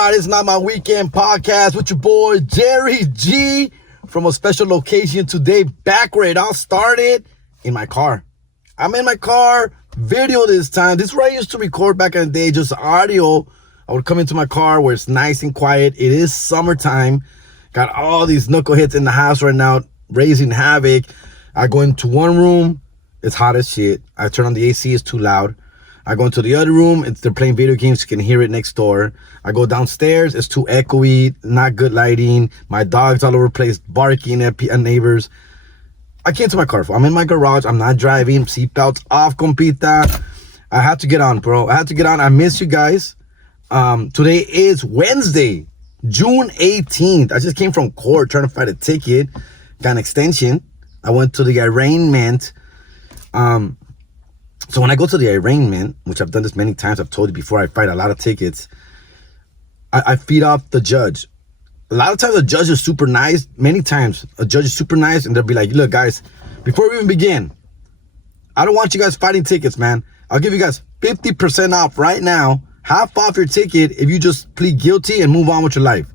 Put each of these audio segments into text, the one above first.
right, it's Not My Weekend podcast with your boy Jerry G from a special location today. Back where it all started, in my car. I'm in my car, video this time. This is where I used to record back in the day, just audio. I would come into my car where it's nice and quiet. It is summertime. Got all these knuckleheads in the house right now, raising havoc. I go into one room, it's hot as shit. I turn on the AC, it's too loud. I go into the other room, they're playing video games, you can hear it next door. I go downstairs, it's too echoey, not good lighting. My dog's all over the place, barking at neighbors. I came to my car, I'm in my garage, I'm not driving, seatbelts off, compita. I had to get on, bro. I had to get on. I miss you guys. Today is Wednesday, June 18th. I just came from court trying to fight a ticket, got an extension. I went to the arraignment. So when I go to the arraignment, which I've done this many times, I've told you before, I fight a lot of tickets. I feed off the judge. A lot of times the judge is super nice. Many times a judge is super nice and they'll be like, look guys, before we even begin, I don't want you guys fighting tickets, man. I'll give you guys 50% off right now, half off your ticket if you just plead guilty and move on with your life.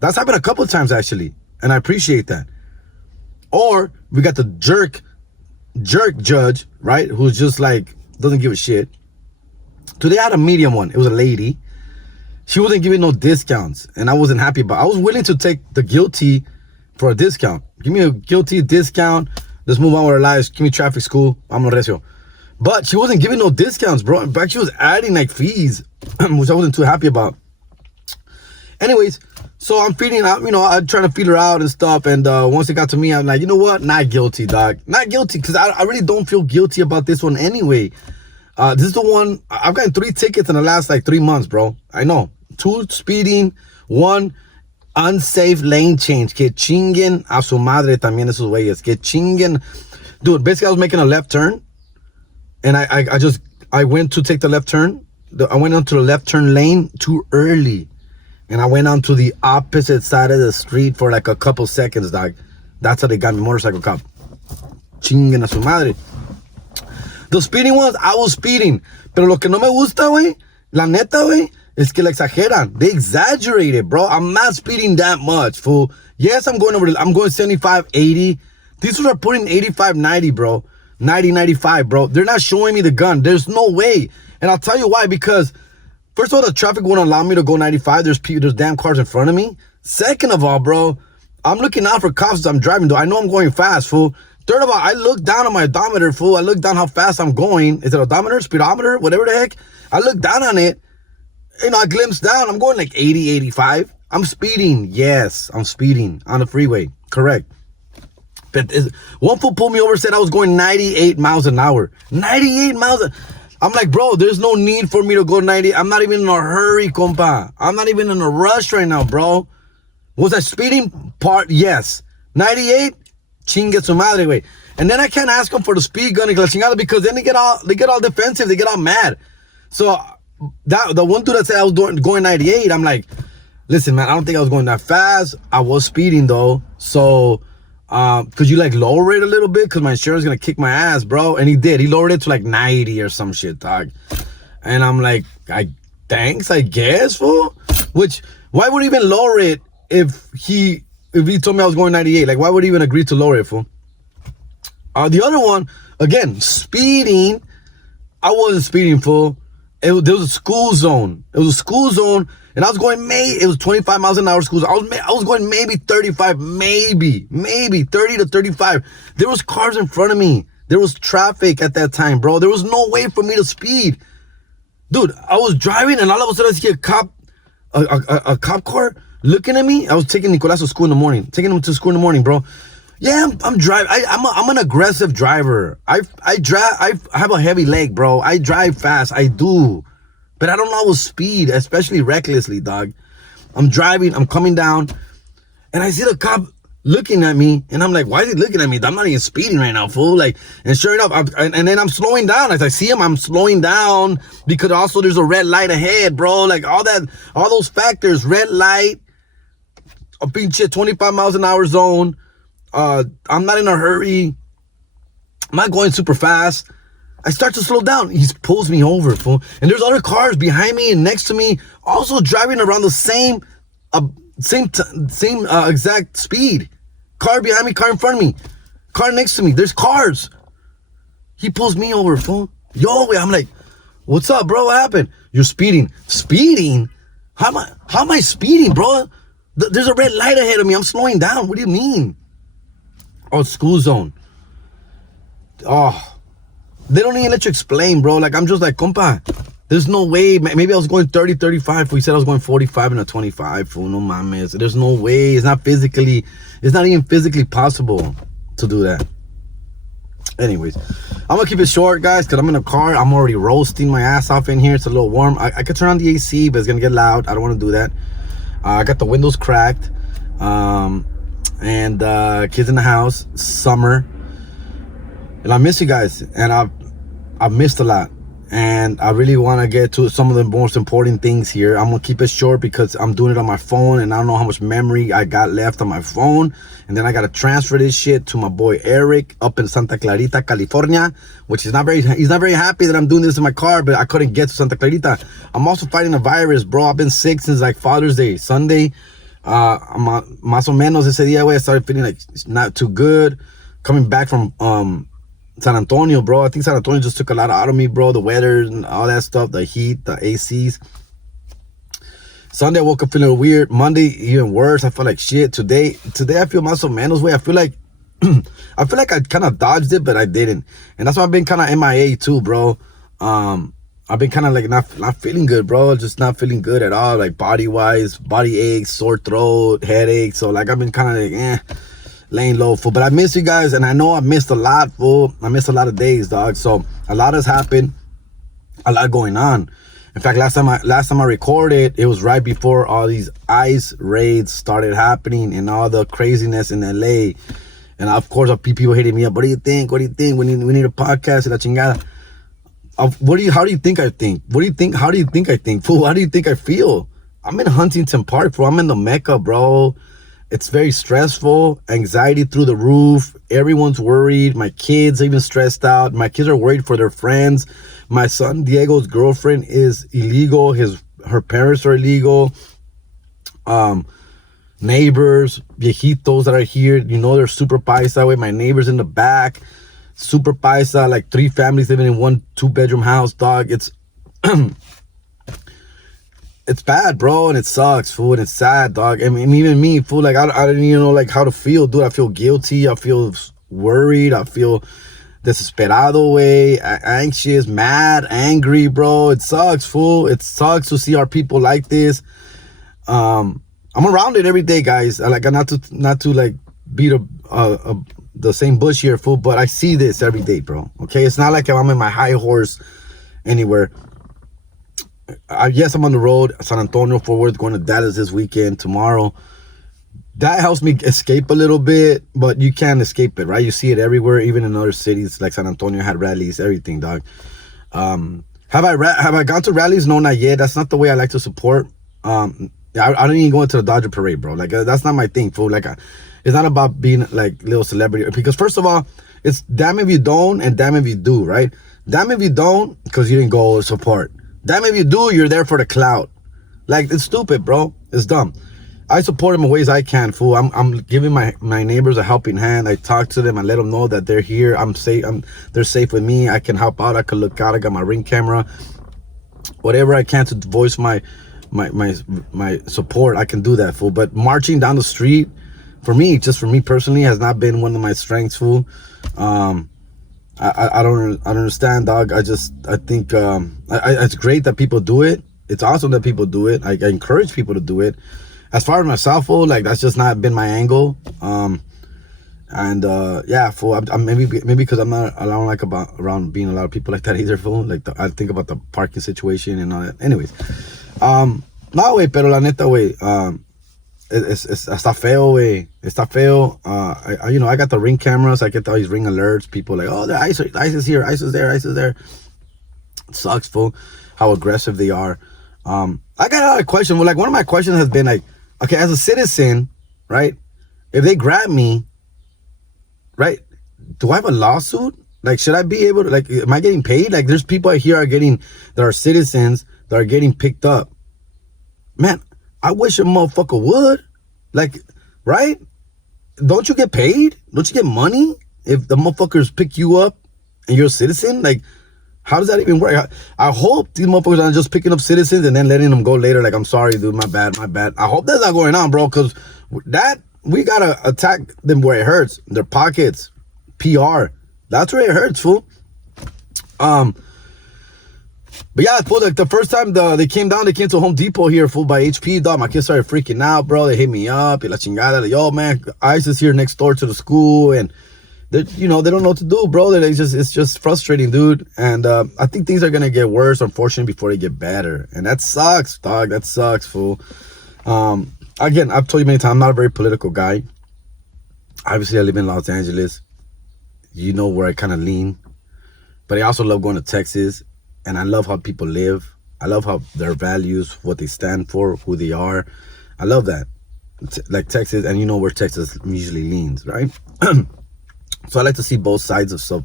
That's happened a couple of times actually, and I appreciate that. Or we got the jerk judge, right, who's just like doesn't give a shit. Today I had a medium one. It was a lady. She wasn't giving no discounts, and I wasn't happy about it. I was willing to take the guilty for a discount. Give me a guilty discount, let's move on with our lives. Give me traffic school, I'm recio. But she wasn't giving no discounts, bro. In fact, she was adding like fees, which I wasn't too happy about. Anyways, so I'm feeding out, I'm trying to feel her out and stuff. And once it got to me, I'm like, you know what? Not guilty, dog. Not guilty, because I really don't feel guilty about this one anyway. This is the one, I've gotten 3 tickets in the last like 3 months, bro. I know. 2 speeding, 1 unsafe lane change. Que chinguen a su madre también esos güeyes. Que chinguen. Dude, basically I was making a left turn. And I went to take the left turn. I went onto the left turn lane too early. And I went onto the opposite side of the street for like a couple seconds, dog. That's how they got me, motorcycle cop. Chinguen a su madre. The speeding ones, I was speeding. Pero lo que no me gusta, güey, la neta, güey, es que la exageran. They exaggerate it, bro. I'm not speeding that much, fool. Yes, I'm going 75, 80. These are putting 85, 90, bro. 90, 95, bro. They're not showing me the gun. There's no way. And I'll tell you why, because first of all, the traffic won't allow me to go 95. There's damn cars in front of me. Second of all, bro, I'm looking out for cops as I'm driving, though. I know I'm going fast, fool. Third of all, I look down on my odometer, fool. I look down how fast I'm going. Is it odometer, speedometer, whatever the heck? I look down on it. I glimpse down. I'm going like 80, 85. I'm speeding. Yes, I'm speeding on the freeway. Correct. But one fool pulled me over, said I was going 98 miles an hour. 98 miles. I'm like, bro, there's no need for me to go 90. I'm not even in a hurry, compa. I'm not even in a rush right now, bro. Was that speeding part? Yes. 98? Chingue su madre, güey. And then I can't ask them for the speed gun because then they get all defensive. They get all mad. So the one dude that said I was going 98, I'm like, listen, man, I don't think I was going that fast. I was speeding though. So could you like lower it a little bit? Because my insurance is gonna kick my ass, bro. And he did. He lowered it to like 90 or some shit, dog. And I'm like, thanks, I guess, fool. Which, why would he even lower it if he told me I was going 98? Like, why would he even agree to lower it, fool? The other one, again, speeding. I wasn't speeding, fool. There was a school zone. It was a school zone, and I was going it was 25 miles an hour school zone. I was going maybe 35, maybe 30 to 35. There was cars in front of me. There was traffic at that time, bro. There was no way for me to speed. Dude, I was driving, and all of a sudden I see a cop car looking at me. I was taking Nicolas to school in the morning. Taking him to school in the morning, bro. Yeah, I'm driving. I'm an aggressive driver. I have a heavy leg, bro. I drive fast. I do. But I don't always speed, especially recklessly, dog. I'm driving. I'm coming down. And I see the cop looking at me. And I'm like, why is he looking at me? I'm not even speeding right now, fool. Like, and sure enough, and then I'm slowing down. As I see him, I'm slowing down. Because also there's a red light ahead, bro. Like, all those factors. Red light. A pinche 25 miles an hour zone. I'm not in a hurry. I'm not going super fast. I start to slow down. He pulls me over, fool. And there's other cars behind me and next to me, also driving around the same exact speed. Car behind me, car in front of me, car next to me. There's cars. He pulls me over, fool. Yo, I'm like, what's up, bro? What happened? You're speeding. Speeding? How am I speeding, bro? There's a red light ahead of me. I'm slowing down. What do you mean? Oh, school zone. Oh, they don't even let you explain, bro. Like, I'm just like, compa, there's no way. Maybe I was going 30, 35. We said I was going 45 and a 25. Fool, no mames. There's no way. It's not even physically possible to do that. Anyways, I'm gonna keep it short, guys, because I'm in a car. I'm already roasting my ass off in here. It's a little warm. I could turn on the AC, but it's gonna get loud. I don't want to do that. I got the windows cracked, and kids in the house. Summer, and I miss you guys, and I've missed a lot, and I really want to get to some of the most important things here. I'm gonna keep it short because I'm doing it on my phone, and I don't know how much memory I got left on my phone. And then I gotta transfer this shit to my boy Eric up in Santa Clarita, California, which he's not very happy that I'm doing this in my car, but I couldn't get to Santa Clarita. I'm also fighting a virus, bro. I've been sick since like Father's Day, Sunday. Más o menos ese día, I started feeling like not too good. Coming back from San Antonio, bro. I think San Antonio just took a lot out of me, bro. The weather and all that stuff, the heat, the ACs. Sunday I woke up feeling weird. Monday even worse. I felt like shit. Today I feel más o menos way. I feel like I kind of dodged it, but I didn't. And that's why I've been kind of MIA too, bro. I've been kind of like not feeling good, bro. Just not feeling good at all, like body wise, body aches, sore throat, headache. So like I've been kind of like laying low, fool. But I miss you guys, and I know I missed a lot, fool. I missed a lot of days, dog. So a lot has happened, a lot going on. In fact, last time I recorded, it was right before all these ICE raids started happening and all the craziness in LA. And of course, people hitting me up. What do you think? What do you think? We need a podcast. La chingada. How do you think I think? What do you think? How do you think I think? Fool, how do you think I feel? I'm in Huntington Park, bro. I'm in the Mecca, bro. It's very stressful. Anxiety through the roof. Everyone's worried. My kids are even stressed out. My kids are worried for their friends. My son Diego's girlfriend is illegal. Her parents are illegal. Neighbors, viejitos that are here, they're super paisa way. My neighbors in the back, super paisa, like 3 families living in 1 2-bedroom house, dog. It's it's bad, bro, and it sucks, fool, and it's sad, dog. I mean, even me, fool, like I don't even know like how to feel, dude. I feel guilty. I feel worried. I feel desesperado way, anxious, mad, angry, bro. It sucks, fool. It sucks to see our people like this. I'm around it every day, guys. I like not to like beat the same bush here, fool, but I see this every day, bro. Okay, it's not like I'm in my high horse anywhere. Yes, I'm on the road, San Antonio, Fort Worth, going to Dallas this weekend, tomorrow. That helps me escape a little bit, but you can't escape it, right? You see it everywhere, even in other cities like San Antonio had rallies, everything, dog. Have I gone to rallies? No, not yet. That's not the way I like to support. I don't even go into the Dodger parade, bro. Like that's not my thing, fool. Like it's not about being like little celebrity, because first of all, it's damn if you don't and damn if you do, right? Damn if you don't because you didn't go support. Damn if you do, you're there for the clout. Like, it's stupid, bro. It's dumb. I support them in ways I can, fool. I'm giving my neighbors a helping hand. I talk to them. I let them know that they're here. I'm safe. They're safe with me. I can help out. I can look out. I got my Ring camera. Whatever I can to voice my support, I can do that, fool. But marching down the street, for me personally, has not been one of my strengths, fool. I don't understand, dog. I think it's great that people do it. It's awesome that people do it. I encourage people to do it. As far as myself, fool, like that's just not been my angle. Yeah, fool. I'm maybe because I don't like around being a lot of people like that either, fool. Like I think about the parking situation and all that. Anyways, no, way, pero la neta, way, está feo, way. Está feo. I got the Ring cameras. I get all these Ring alerts. People like, oh, the ICE is here, ICE is there, ICE is there. It sucks, fool, how aggressive they are. I got another question. Well, like one of my questions has been like, okay, as a citizen, right? If they grab me, right, do I have a lawsuit? Like, should I be able to, like, am I getting paid? Like, there's people here that are citizens that are getting picked up. Man, I wish a motherfucker would. Like, right? Don't you get paid? Don't you get money if the motherfuckers pick you up and you're a citizen? Like, how does that even work? I hope these motherfuckers aren't just picking up citizens and then letting them go later. Like, I'm sorry, dude, my bad. I hope that's not going on, bro, because we gotta attack them where it hurts. Their pockets, PR. That's where it hurts, fool. But yeah, fool, like the first time they came to Home Depot here, fool, by HP, dog. My kids started freaking out, bro. They hit me up, y la chingada. Like, yo, man, ICE is here next door to the school, and they don't know what to do, bro. It's just frustrating, dude. And I think things are gonna get worse, unfortunately, before they get better. And that sucks, dog. That sucks, fool. Again, I've told you many times, I'm not a very political guy. Obviously, I live in Los Angeles. You know where I kind of lean. But I also love going to Texas. And I love how people live. I love how their values, what they stand for, who they are. I love that. Like Texas, and you know where Texas usually leans, right? So I like to see both sides of stuff.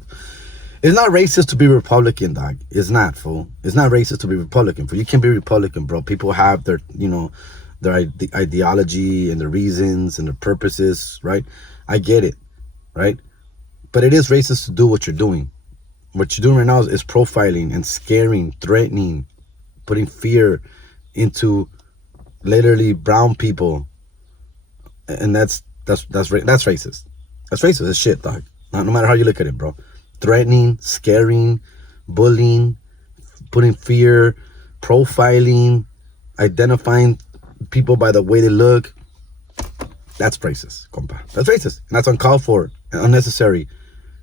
It's not racist to be Republican, dog. It's not, fool. It's not racist to be Republican, fool. You can be Republican, bro. People have their, their ideology and their reasons and their purposes, right? I get it, right? But it is racist to do what you're doing. What you're doing right now is profiling and scaring, threatening, putting fear into literally brown people, and that's racist. That's racist as shit, dog. No matter how you look at it, bro. Threatening, scaring, bullying, putting fear, profiling, identifying people by the way they look. That's racist, compa. That's racist, and that's uncalled for, and unnecessary,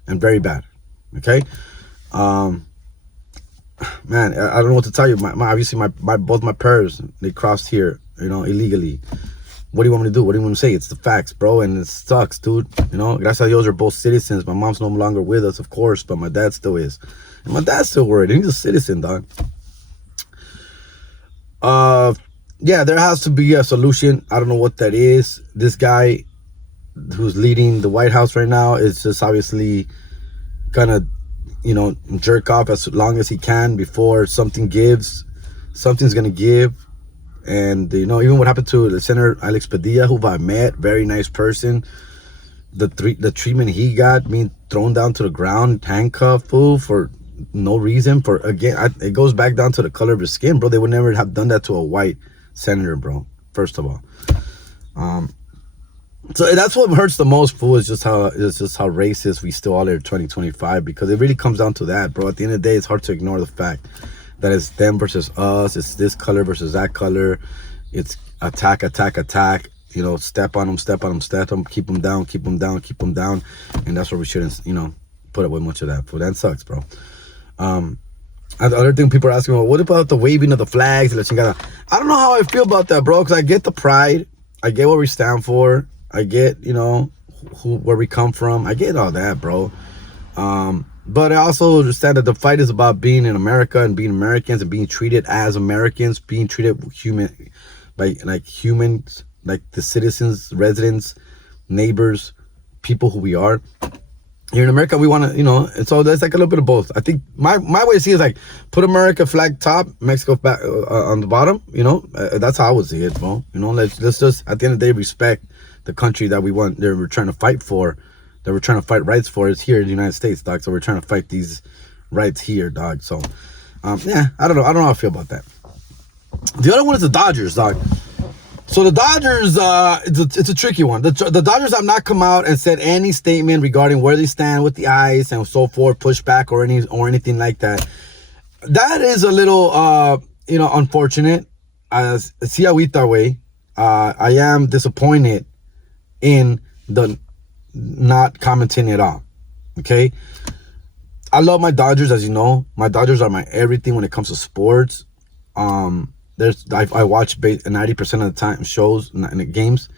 and very bad. Okay. Man, I don't know what to tell you. Obviously both my parents, they crossed here, illegally. What do you want me to do? What do you want me to say? It's the facts, bro, and it sucks, dude. Gracias a Dios, they're both citizens. My mom's no longer with us, of course, but my dad still is. And my dad's still worried. He's a citizen, dog. Yeah, there has to be a solution. I don't know what that is. This guy who's leading the White House right now is just obviously gonna jerk off as long as he can before something gives. Something's gonna give. And even what happened to the Senator Alex Padilla, who I met, very nice person. The treatment he got, being thrown down to the ground, handcuffed, fool, for no reason. It goes back down to the color of his skin, bro. They would never have done that to a white senator, bro. First of all, so that's what hurts the most, fool. Is just how racist we still are in 2025, because it really comes down to that, bro. At the end of the day, it's hard to ignore the fact that it's them versus us. It's this color versus that color. It's attack. Step on them, keep them down. And that's where we shouldn't, put up with much of that. Fool, that sucks, bro. And the other thing people are asking, well, what about the waving of the flags? I don't know how I feel about that, bro, because I get the pride. I get what we stand for. I get, where we come from. I get all that, bro. But I also understand that the fight is about being in America and being Americans and being treated as Americans, being treated like humans, like the citizens, residents, neighbors, people who we are. Here in America, we want to, and so that's like a little bit of both. I think my way to see it is like, put America flag top, Mexico back on the bottom, that's how I would see it, bro. Let's just, at the end of the day, respect the country that we're trying to fight for, that we're trying to fight rights for, is here in the United States, dog. So we're trying to fight these rights here, dog. So, yeah, I don't know how I feel about that. The other one is the Dodgers, dog. So the Dodgers, it's a tricky one. The Dodgers have not come out and said any statement regarding where they stand with the ice and so forth, pushback or anything like that. That is a little, unfortunate. As see how we that way. I am disappointed in the not commenting at all. Okay, I love my Dodgers, as you know. My Dodgers are my everything when it comes to sports. I watch 90% of the time shows and the games,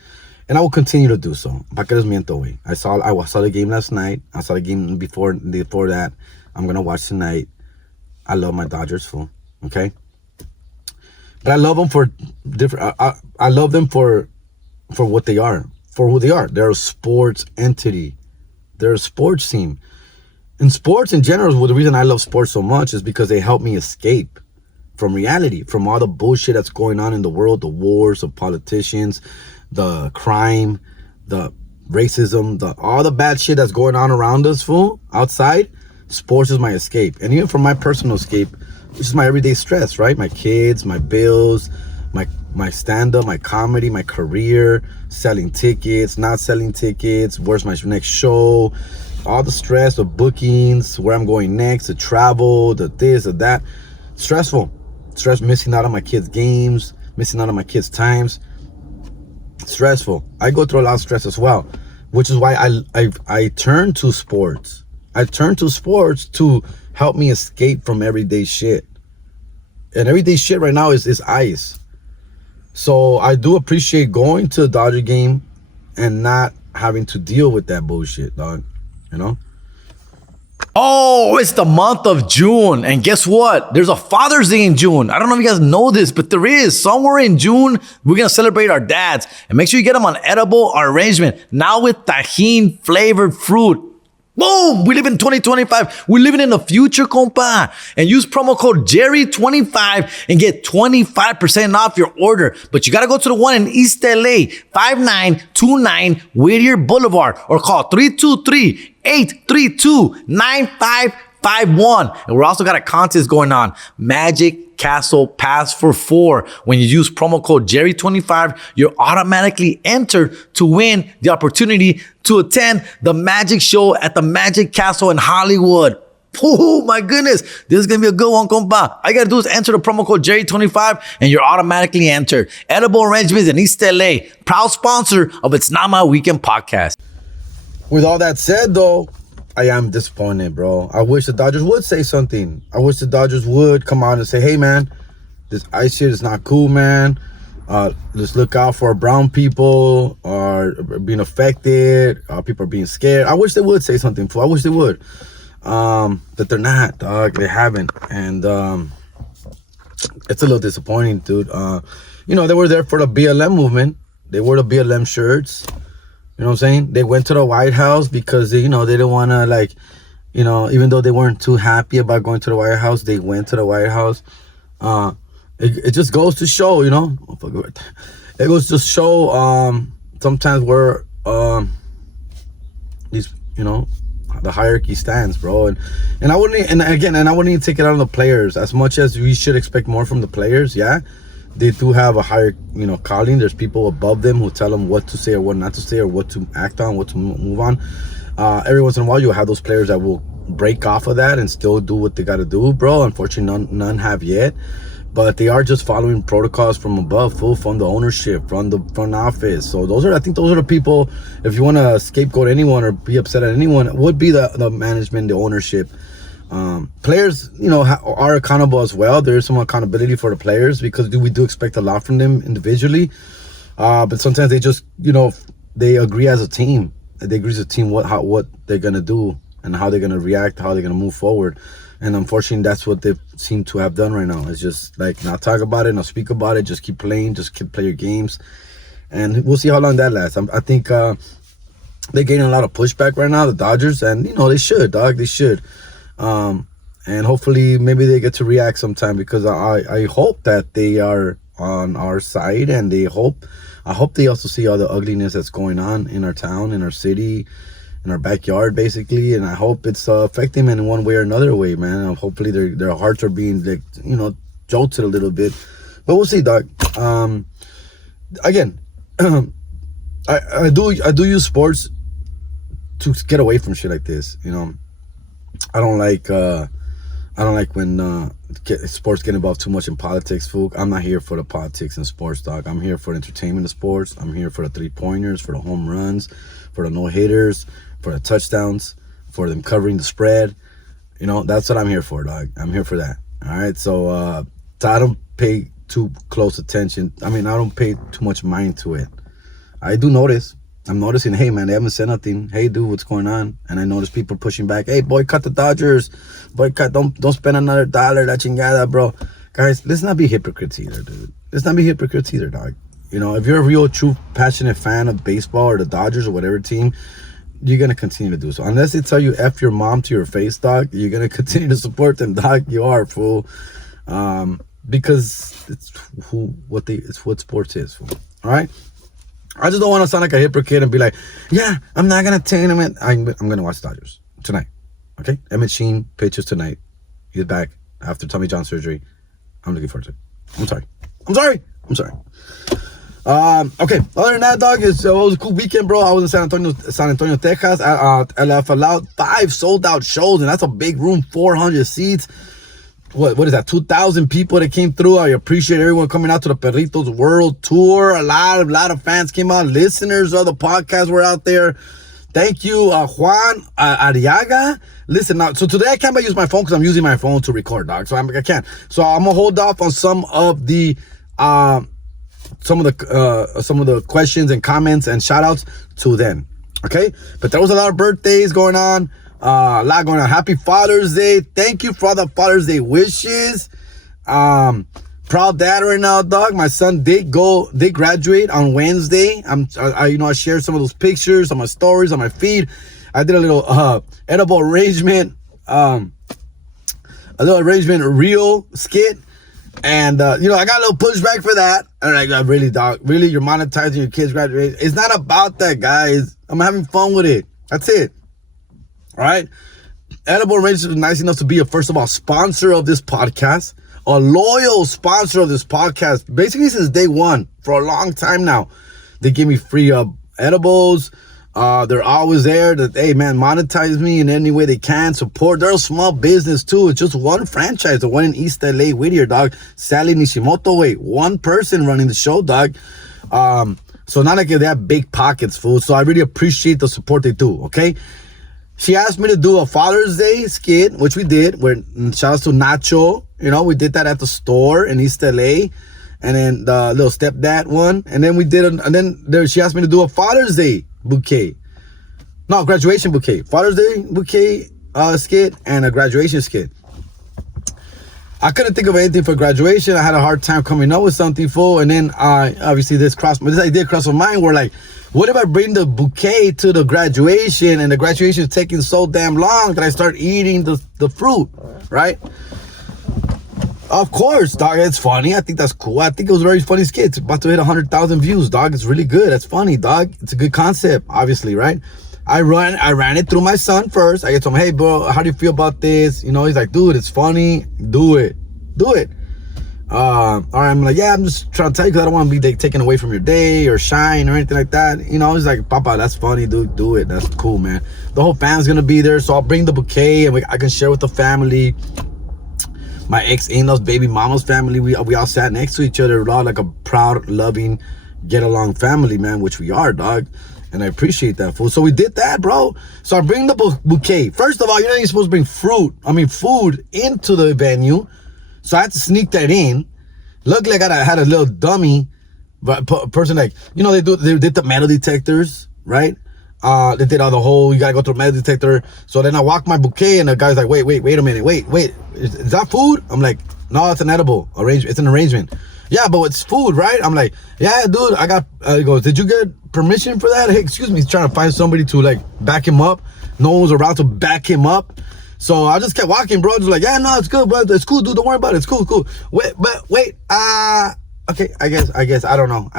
and I will continue to do so. Pa que les miento, güey. I saw the game last night. I saw the game before that. I'm gonna watch tonight. I love my Dodgers, fool. Okay, but I love them for different. I love them for what they are, for who they are. They're a sports entity. They're a sports team. in sports in general, well, the reason I love sports so much is because they help me escape from reality, from all the bullshit that's going on in the world, the wars of politicians, the crime, the racism, all the bad shit that's going on around us, fool, outside. Sports is my escape. And even from my personal escape, which is my everyday stress, right? My kids, my bills, my stand-up, my comedy, my career, selling tickets, not selling tickets, where's my next show, all the stress of bookings, where I'm going next, the travel, the this, the that. Stressful. Stress, missing out on my kids' games, missing out on my kids' times. Stressful. I go through a lot of stress as well, which is why I turn to sports. I turn to sports to help me escape from everyday shit. And everyday shit right now is ice. So I do appreciate going to a Dodger game and not having to deal with that bullshit, dog. You know? Oh, it's the month of June. And guess what? There's a Father's Day in June. I don't know if you guys know this, but there is. Somewhere in June, we're going to celebrate our dads. And make sure you get them on Edible Arraignment. Now with tajin flavored fruit. Boom! We live in 2025. We're living in the future, compa. And use promo code Jerry25 and get 25% off your order. But you got to go to the one in East LA, 5929 Whittier Boulevard, or call 323-832-9551. And we're also got a contest going on. Magic Castle Pass for 4. When you use promo code Jerry25, you're automatically entered to win the opportunity to attend the Magic Show at the Magic Castle in Hollywood. Oh my goodness, this is gonna be a good one, compa. All you gotta do is enter the promo code Jerry25 and you're automatically entered. Edible Arraignments in East LA, proud sponsor of It's Not My Weekend podcast. With all that said, though, I am disappointed, bro. I wish the Dodgers would say something. I wish the Dodgers would come out and say, hey, man, this ice shit is not cool, man. Let's look out for brown people are being affected. People are being scared. I wish they would say something. I wish they would. But they're not, dog. They haven't. And it's a little disappointing, dude. You know, they were there for the BLM movement. They wore the BLM shirts. You know what I'm saying? They went to the White House because, they didn't want to, like, even though they weren't too happy about going to the White House, they went to the White House. It just goes to show, it goes to show sometimes where these, the hierarchy stands, bro. And I wouldn't even take it out on the players. As much as we should expect more from the players, yeah. They do have a higher, calling. There's people above them who tell them what to say or what not to say or what to act on, what to move on. Every once in a while, you'll have those players that will break off of that and still do what they got to do, bro. Unfortunately, none have yet. But they are just following protocols from above, from the ownership, from the front office. So I think those are the people, if you want to scapegoat anyone or be upset at anyone, it would be the management, the ownership. Players, are accountable as well. There is some accountability for the players because we do expect a lot from them individually. But sometimes they just, they agree as a team. They agree as a team what they're gonna do and how they're gonna react, how they're gonna move forward. And unfortunately, that's what they seem to have done right now. It's just like not talk about it, not speak about it, just keep playing, just keep play your games, and we'll see how long that lasts. I think they're getting a lot of pushback right now, the Dodgers, and they should, dog. They should. And hopefully maybe they get to react sometime because I hope that they are on our side, and I hope they also see all the ugliness that's going on in our town, in our city, in our backyard, basically. And I hope it's affecting them in one way or another way, man. And hopefully their hearts are being, like, jolted a little bit, but we'll see, dog. Again, I do use sports to get away from shit like this. I don't like when sports get involved too much in politics, fool. I'm not here for the politics in sports, dog. I'm here for the entertainment of sports. I'm here for the 3-pointers, for the home runs, for the no-hitters, for the touchdowns, for them covering the spread. That's what I'm here for, dog. I'm here for that. All right, so I don't pay too close attention. I don't pay too much mind to it. I do notice. I'm noticing, hey, man, they haven't said nothing. Hey, dude, what's going on? And I notice people pushing back. Hey, boycott the Dodgers. Boycott, don't spend another $1, la chingada, bro. Guys, let's not be hypocrites either, dude. Let's not be hypocrites either, dog. If you're a real, true, passionate fan of baseball or the Dodgers or whatever team, you're gonna continue to do so. Unless they tell you F your mom to your face, dog, you're gonna continue to support them, dog. You are, fool. Because it's what sports is, fool. All right. I just don't want to sound like a hypocrite and be like, yeah, I'm not gonna take him. I'm gonna watch Dodgers tonight. Okay. Emmett Sheen pitches tonight. He's back after Tommy John surgery. I'm looking forward to it. I'm sorry. Okay. Other than that, dog, it was a cool weekend, bro. I was in San Antonio, Texas. I left allowed 5 sold out shows, and that's a big room, 400 seats. What is that? 2,000 people that came through. I appreciate everyone coming out to the Perritos World Tour. A lot of fans came out. Listeners of the podcast were out there. Thank you, Juan Ariaga. Listen, now, so today I can't use my phone because I'm using my phone to record, dog. So I can't. So I'm gonna hold off on some of the questions and comments and shout outs to them. Okay, but there was a lot of birthdays going on. A lot going on. Happy Father's Day. Thank you for all the Father's Day wishes. Proud dad right now, dog. My son did graduate on Wednesday. I shared some of those pictures on my stories, on my feed. I did a little edible arrangement, reel skit. And, I got a little pushback for that. And I got really, dog, really, you're monetizing your kid's graduation. It's not about that, guys. I'm having fun with it. That's it. All right. Edible Arraignments is nice enough to be first of all, sponsor of this podcast, a loyal sponsor of this podcast, basically since day one, for a long time now. They give me free edibles. They're always there that, hey, man, monetize me in any way they can. Support. They're a small business, too. It's just one franchise, the one in East LA, Whittier, dog. Sally Nishimoto, one person running the show, dog. So not like they have big pockets, fool. So I really appreciate the support they do, okay? She asked me to do a Father's Day skit, which we did. Shout out to Nacho. We did that at the store in East LA. And then the little stepdad one. And then we did, she asked me to do a Father's Day bouquet. No, graduation bouquet. Father's Day bouquet skit and a graduation skit. I couldn't think of anything for graduation. I had a hard time coming up with something full. And then obviously this idea crossed my mind where like, what if I bring the bouquet to the graduation and the graduation is taking so damn long that I start eating the fruit, right? Of course, dog, it's funny. I think that's cool. I think it was a very funny skit. It's about to hit 100,000 views, dog. It's really good. That's funny, dog. It's a good concept, obviously, right? I ran it through my son first. I told him, hey, bro, how do you feel about this? He's like, dude, it's funny. Do it. All right, I'm like, yeah, I'm just trying to tell you because I don't want to be taken away from your day or shine or anything like that. He's like, Papa, that's funny, dude. Do it. That's cool, man. The whole fam's gonna be there, so I'll bring the bouquet and I can share with the family. My ex-in-laws, baby mama's family, we all sat next to each other. We're all like a proud, loving, get-along family, man, which we are, dog. And I appreciate that, fool. So we did that, bro. So I bring the bouquet. First of all, you're supposed to bring food into the venue. So I had to sneak that in. Luckily, I had a little dummy person they did the metal detectors, right? They did all the whole, you gotta go through a metal detector. So then I walked my bouquet and the guy's like, wait a minute, wait. Is that food? I'm like, no, it's an edible arrangement. It's an arrangement. Yeah, but it's food, right? I'm like, yeah, dude, I got, he goes, did you get permission for that? Hey, excuse me. He's trying to find somebody to like back him up. No one was around to back him up. So I just kept walking, bro. Just like, yeah, no, it's good, bro. It's cool, dude. Don't worry about it. It's cool. Wait. Okay, I guess, I don't know.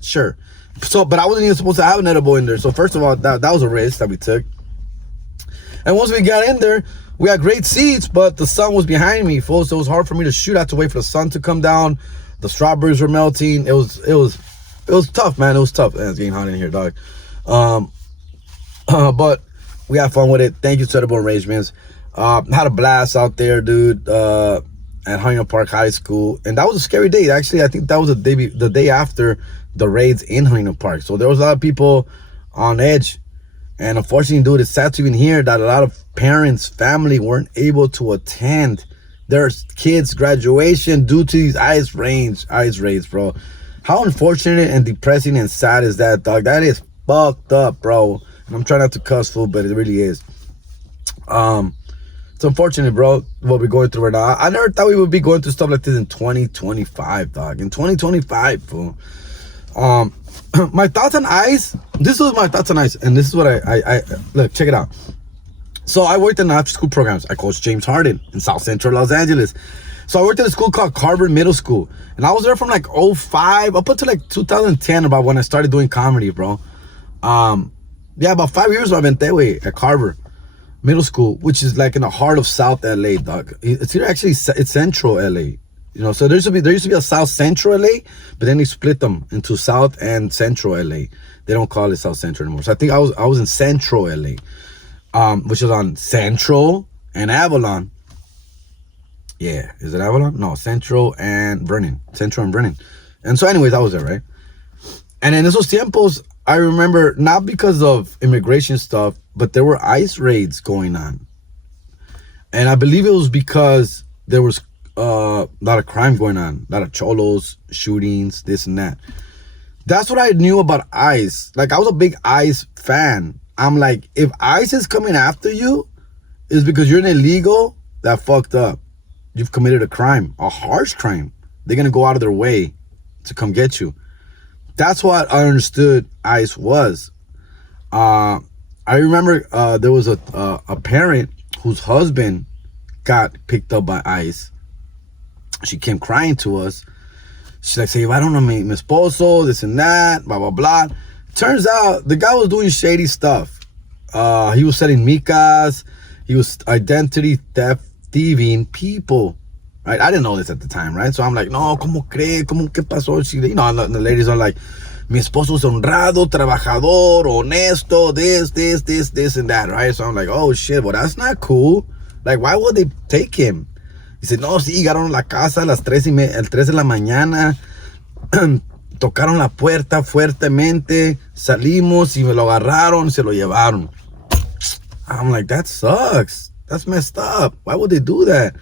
Sure. So, but I wasn't even supposed to have an edible in there. So first of all, that was a risk that we took. And once we got in there, we had great seats, but the sun was behind me, fool. So it was hard for me to shoot. I had to wait for the sun to come down. The strawberries were melting. It was tough, man. It was tough. Man, it's getting hot in here, dog. But we had fun with it. Thank you to Edible Arraignments. Had a blast out there, dude, at Huntington Park High School. And that was a scary day. Actually, I think that was the day after the raids in Huntington Park. So there was a lot of people on edge. And unfortunately, dude, it's sad to even hear that a lot of parents, family weren't able to attend their kids' graduation due to these ice raids, bro. How unfortunate and depressing and sad is that, dog? That is fucked up, bro. And I'm trying not to cuss, fool, but it really is. It's unfortunate, bro, what we're going through right now. I never thought we would be going through stuff like this in 2025, dog. In 2025, fool. My thoughts on ICE. This was my thoughts on ICE, and this is what I look. Check it out. So I worked in after-school programs. I coached James Harden in South Central Los Angeles. So I worked at a school called Carver Middle School, and I was there from like '05 up until like 2010, about when I started doing comedy, bro. Yeah, about 5 years I've been that way at Carver Middle School, which is like in the heart of South LA, dog. It's here actually. It's Central LA. You know, so there used to be a South Central LA, but then they split them into South and Central LA. They don't call it South Central anymore. So I think I was in Central LA, which is on Central and Avalon. Yeah, is it Avalon? No, Central and Vernon. Central and Vernon. And so anyways, I was there, right? And in esos tiempos, I remember, not because of immigration stuff, but there were ICE raids going on. And I believe it was because there was a lot of crime going on, a lot of cholos, shootings, this and that. That's what I knew about ICE. Like, I was a big ICE fan. I'm like, if ICE is coming after you, it's because you're an illegal that fucked up. You've committed a crime, a harsh crime. They're gonna go out of their way to come get you. That's what I understood ICE was. I remember there was a parent whose husband got picked up by ICE. She came crying to us. She's like, say, I don't know, mi esposo, this and that, blah, blah, blah. Turns out the guy was doing shady stuff. He was selling micas. He was identity theft, thieving people, right? I didn't know this at the time, right? So I'm like, no, ¿cómo cree? ¿Cómo qué pasó? She, you know, and the ladies are like, mi esposo es honrado, trabajador, honesto, this, and that, right? So I'm like, oh, shit, well, that's not cool. Like, why would they take him? He said, no, sí, llegaron a la casa a las 3 de la mañana, tocaron la puerta fuertemente, salimos y me lo agarraron, se lo llevaron. I'm like, that sucks. That's messed up. Why would they do that?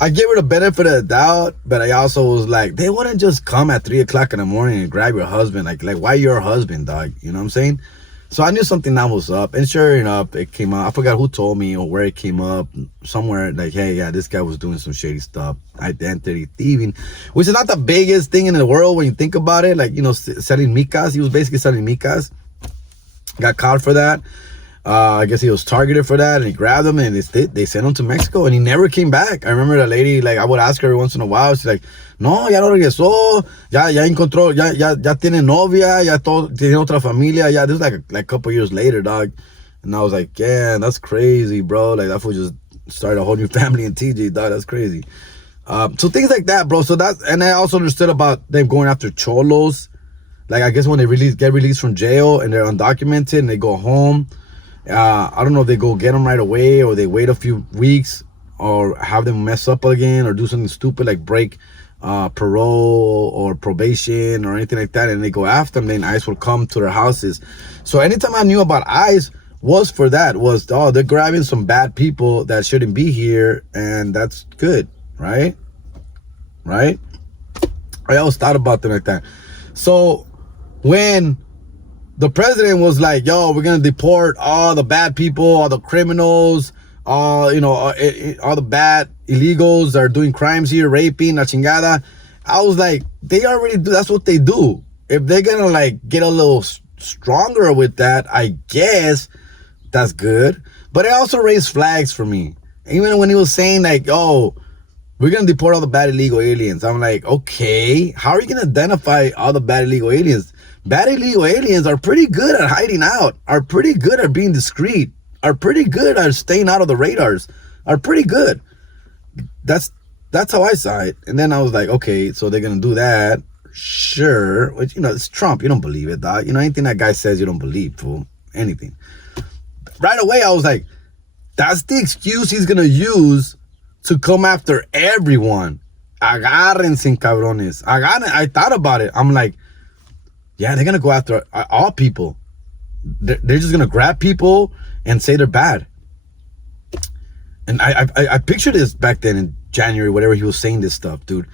I gave her the benefit of the doubt, but I also was like, they wouldn't just come at 3 o'clock in the morning and grab your husband. Like why your husband, dog? You know what I'm saying? So I knew something that was up, and sure enough, it came up. I forgot who told me or where it came up. Somewhere like, hey, yeah, this guy was doing some shady stuff, identity thieving, which is not the biggest thing in the world when you think about it. Like, you know, selling micas. He was basically selling micas. Got caught for that. I guess he was targeted for that, and he grabbed him, and they sent him to Mexico, and he never came back. I remember the lady, like, I would ask her every once in a while. She's like, no, ya no regresó, ya encontró, ya tiene novia, ya tiene otra familia, ya. This was like a couple years later, dog. And I was like, yeah, that's crazy, bro. Like, that fool just started a whole new family in TJ, dog. That's crazy. So things like that, bro. So that, and I also understood about them going after cholos. Like, I guess when they get released from jail and they're undocumented and they go home, I don't know if they go get them right away or they wait a few weeks or have them mess up again or do something stupid like break parole or probation or anything like that, and they go after them. Then ICE will come to their houses. So anytime I knew about ICE was for that, was, oh, they're grabbing some bad people that shouldn't be here, and that's good, right? I always thought about them like that. So when the president was like, yo, we're going to deport all the bad people, all the criminals, all the bad illegals that are doing crimes here, raping, la chingada. I was like, they already do. That's what they do. If they're going to like get a little stronger with that, I guess that's good. But it also raised flags for me. Even when he was saying like, oh, we're going to deport all the bad illegal aliens. I'm like, okay, how are you going to identify all the bad illegal aliens? Bad illegal aliens are pretty good at hiding out, are pretty good at being discreet, are pretty good at staying out of the radars, are pretty good. That's how I saw it. And then I was like, okay, so they're going to do that. Sure. Which, you know, it's Trump. You don't believe it, dog. You know, anything that guy says, you don't believe, fool. Anything. Right away, I was like, that's the excuse he's going to use to come after everyone. Agárrense, cabrones. I thought about it. I'm like, yeah, they're going to go after all people. They're just going to grab people and say they're bad. And I pictured this back then in January, whatever he was saying this stuff, dude.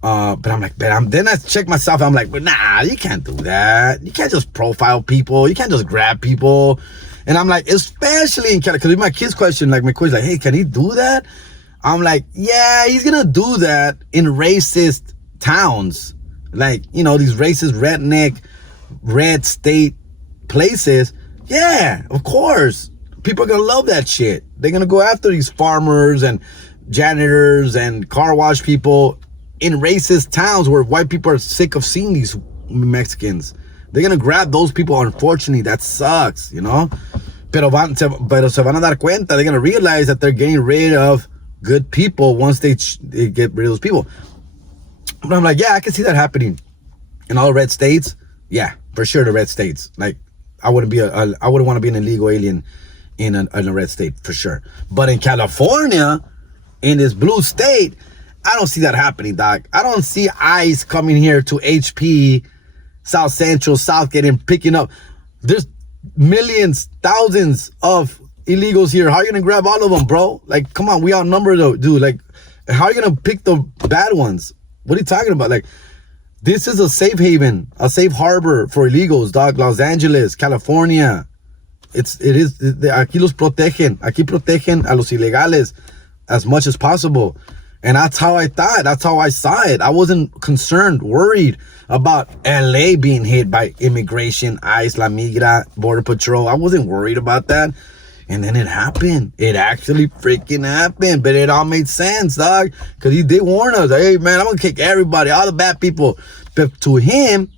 But I'm like, then I checked myself. I'm like, but nah, you can't do that. You can't just profile people. You can't just grab people. And I'm like, especially in California, because my kid's question, like my question, like, hey, can he do that? I'm like, yeah, he's going to do that in racist towns. like, you know, these racist redneck red state places, yeah, of course people are gonna love that shit. They're gonna go after these farmers and janitors and car wash people in racist towns where white people are sick of seeing these Mexicans. They're gonna grab those people. Unfortunately, that sucks, you know. Pero se van a dar cuenta. They're gonna realize that they're getting rid of good people once they get rid of those people. But I'm like, yeah, I can see that happening in all red states. Yeah, for sure, the red states. Like, I wouldn't want to be an illegal alien in a red state for sure. But in California, in this blue state, I don't see that happening, dog. I don't see ICE coming here to HP, South Central, Southgate, picking up. There's millions, thousands of illegals here. How are you gonna grab all of them, bro? Like, come on, we outnumber though, dude. Like, how are you gonna pick the bad ones? What are you talking about? Like, this is a safe haven, a safe harbor for illegals, dog. Los Angeles, California. It is. Aquí los protegen. Aquí protegen a los ilegales as much as possible. And that's how I thought. That's how I saw it. I wasn't concerned, worried about LA being hit by immigration, ICE, La Migra, Border Patrol. I wasn't worried about that. And then it happened. It actually freaking happened. But it all made sense, dog. Because he did warn us. Hey, man, I'm going to kick everybody, all the bad people. But to him,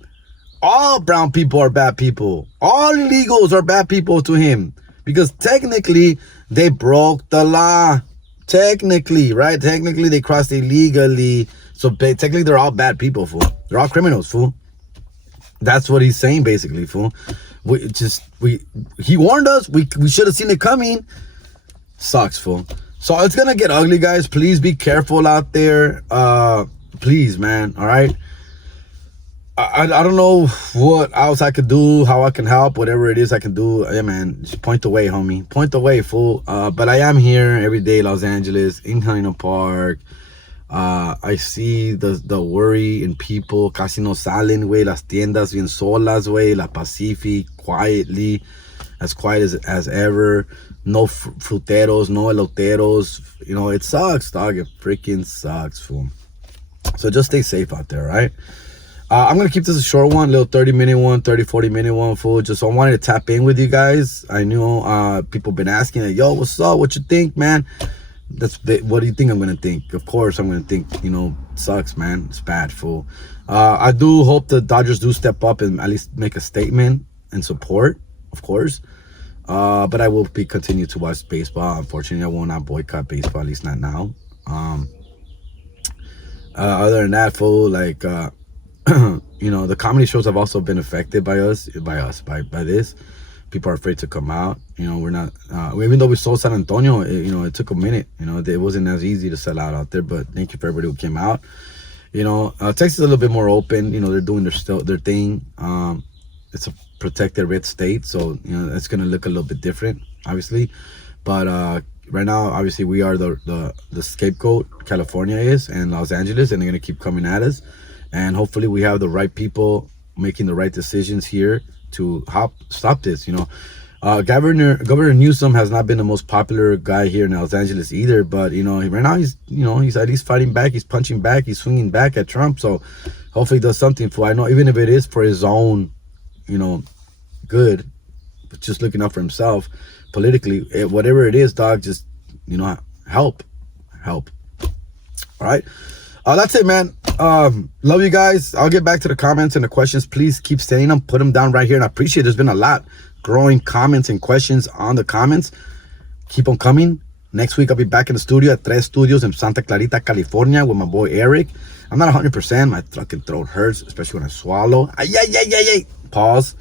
all brown people are bad people. All illegals are bad people to him. Because technically, they broke the law. Technically, right? Technically, they crossed illegally. So technically, they're all bad people, fool. They're all criminals, fool. That's what he's saying, basically, fool. He warned us. We should have seen it coming. Sucks, fool. So it's gonna get ugly, guys. Please be careful out there. Please, man. All right. I don't know what else I could do, how I can help, whatever it is I can do. Yeah, man, just point the way, homie. Point the way, fool. But I am here every day, Los Angeles, in Huntington Park. I see the worry in people. Casi no salen, güey. Las tiendas bien solas, güey. La Pacific, quietly, as quiet as ever. No fruteros, no eloteros. You know, it sucks, dog. It freaking sucks, fool. So just stay safe out there, right? I'm going to keep this a short one, little 30-minute one, 40-minute one, fool. Just I wanted to tap in with you guys. I knew people been asking, like, yo, what's up? What you think, man? What do you think I'm going to think? Of course, I'm going to think, you know, it sucks, man. It's bad, fool. I do hope the Dodgers do step up and at least make a statement and support, of course. But I will continue to watch baseball. Unfortunately, I will not boycott baseball, at least not now. Other than that, fool, like... you know, the comedy shows have also been affected by this. People are afraid to come out. You know, we're not, even though we sold San Antonio, it took a minute. You know, it wasn't as easy to sell out there, but thank you for everybody who came out. You know, Texas is a little bit more open. You know, they're doing their thing. It's a protected red state, so, you know, it's going to look a little bit different, obviously. But right now, obviously, we are the scapegoat. California is, and Los Angeles, and they're going to keep coming at us. And hopefully we have the right people making the right decisions here to stop this. You know, Governor Newsom has not been the most popular guy here in Los Angeles either. But, you know, right now he's at least fighting back. He's punching back. He's swinging back at Trump. So hopefully he does something for, I know, even if it is for his own, you know, good, but just looking out for himself politically, whatever it is, dog, just, you know, help. All right. That's it, man. Love you guys. I'll get back to the comments and the questions. Please keep saying them. Put them down right here. And I appreciate there's been a lot growing comments and questions on the comments. Keep on coming. Next week, I'll be back in the studio at Tres Studios in Santa Clarita, California with my boy Eric. I'm not 100%. My fucking throat hurts, especially when I swallow. Pause.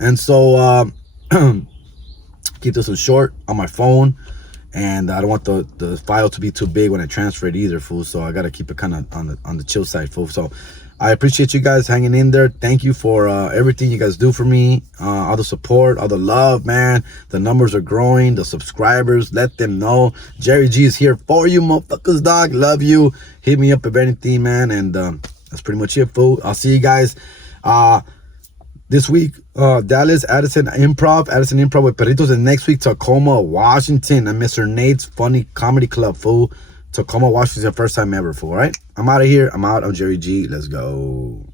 And so, keep this one short on my phone. And I don't want the file to be too big when I transfer it either, fool. So I got to keep it kind of on the chill side, fool. So I appreciate you guys hanging in there. Thank you for everything you guys do for me. All the support, all the love, man. The numbers are growing. The subscribers, let them know. Jerry G is here for you, motherfuckers, dog. Love you. Hit me up if anything, man. And that's pretty much it, fool. I'll see you guys this week, Dallas, Addison Improv with Perritos. And next week, Tacoma, Washington, and Mr. Nate's Funny Comedy Club, fool. Tacoma, Washington, first time ever, fool, all right? I'm out of here. I'm out. I'm Jerry G. Let's go.